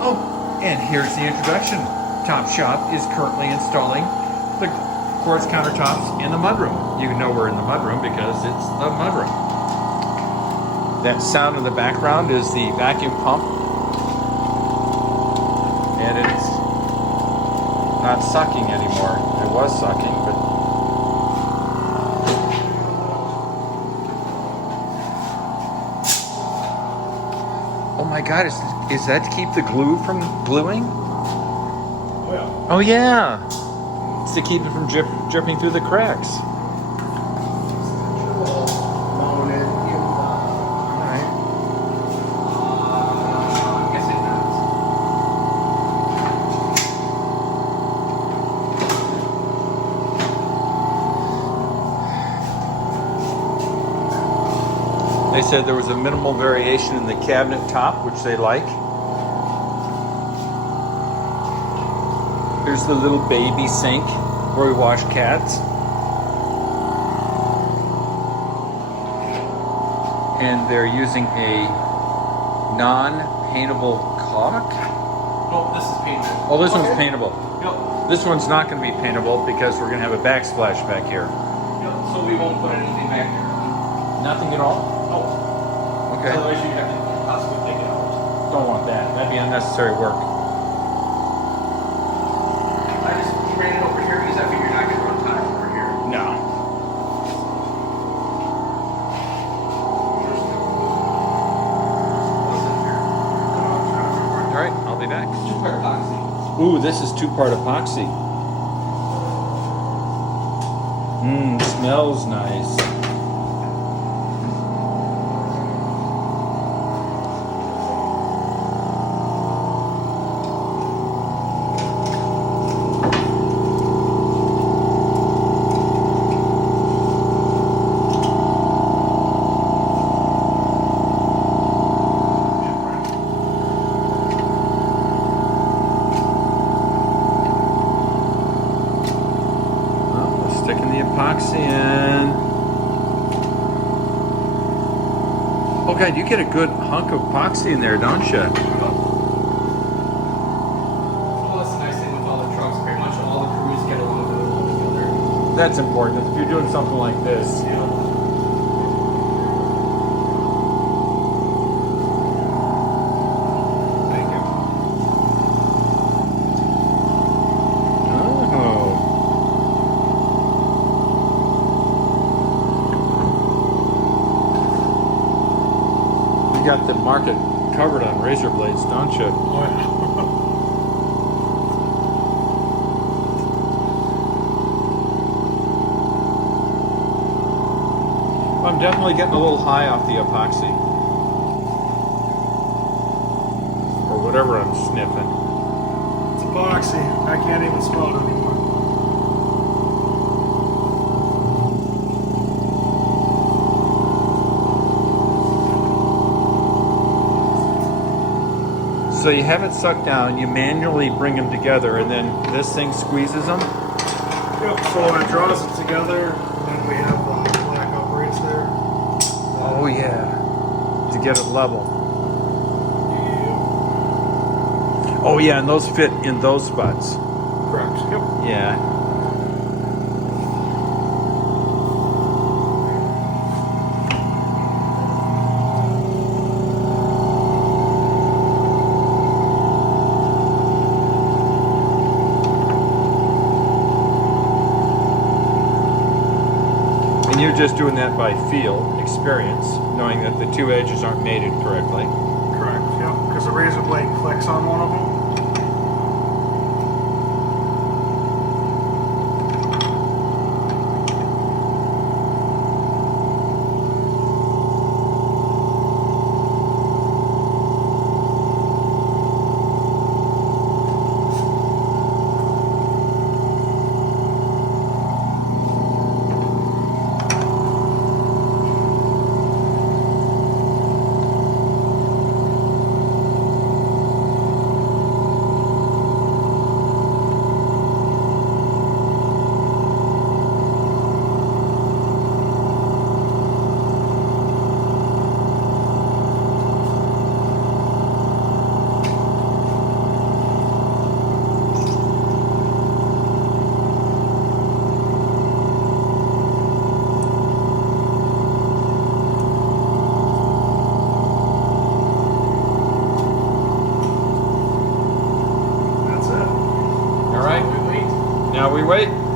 Oh, and here's the introduction. Topshop is currently installing the quartz countertops in the mudroom. You know we're in the mudroom because it's the mudroom. That sound in the background is the vacuum pump. And it's not sucking anymore. It was sucking, but oh my God, is that to keep the glue from gluing? Oh yeah. Oh yeah. It's to keep it from dripping through the cracks. They said there was a minimal variation in the cabinet top, which they like. Here's the little baby sink where we wash cats. And they're using a non-paintable caulk. No, this is paintable. Oh, this one's paintable. Yep. This one's not going to be paintable because we're going to have a backsplash back here. Yep. So we won't put anything back here. Nothing at all? No. Okay. Otherwise you'd have to possibly take it out. Don't want that. That'd be unnecessary work. I just ran it over here because I figured I could run time over here. No. All right, I'll be back. Two-part epoxy. Ooh, this is two-part epoxy. Smells nice. Sticking the epoxy in. Oh God, you get a good hunk of epoxy in there, don't you? Well, that's the nice thing with all the trucks. Pretty much all the crews get along really well together. That's important. If you're doing something like this. Yeah. Thank you. Oh. You got the market covered on razor blades, don't you? Oh yeah. I'm definitely getting a little high off the epoxy. Or whatever I'm sniffing. It's epoxy. I can't even spell it anymore. So you have it sucked down, you manually bring them together, and then this thing squeezes them? Yep, so it draws it together, and then we have the black uprates there. Oh yeah, to get it level. Oh yeah, and those fit in those spots. Correct. Yep. Yeah. And you're just doing that by feel, experience, knowing that the two edges aren't mated correctly. Correct. Yep. Because the razor blade clicks on one of them. Now we wait.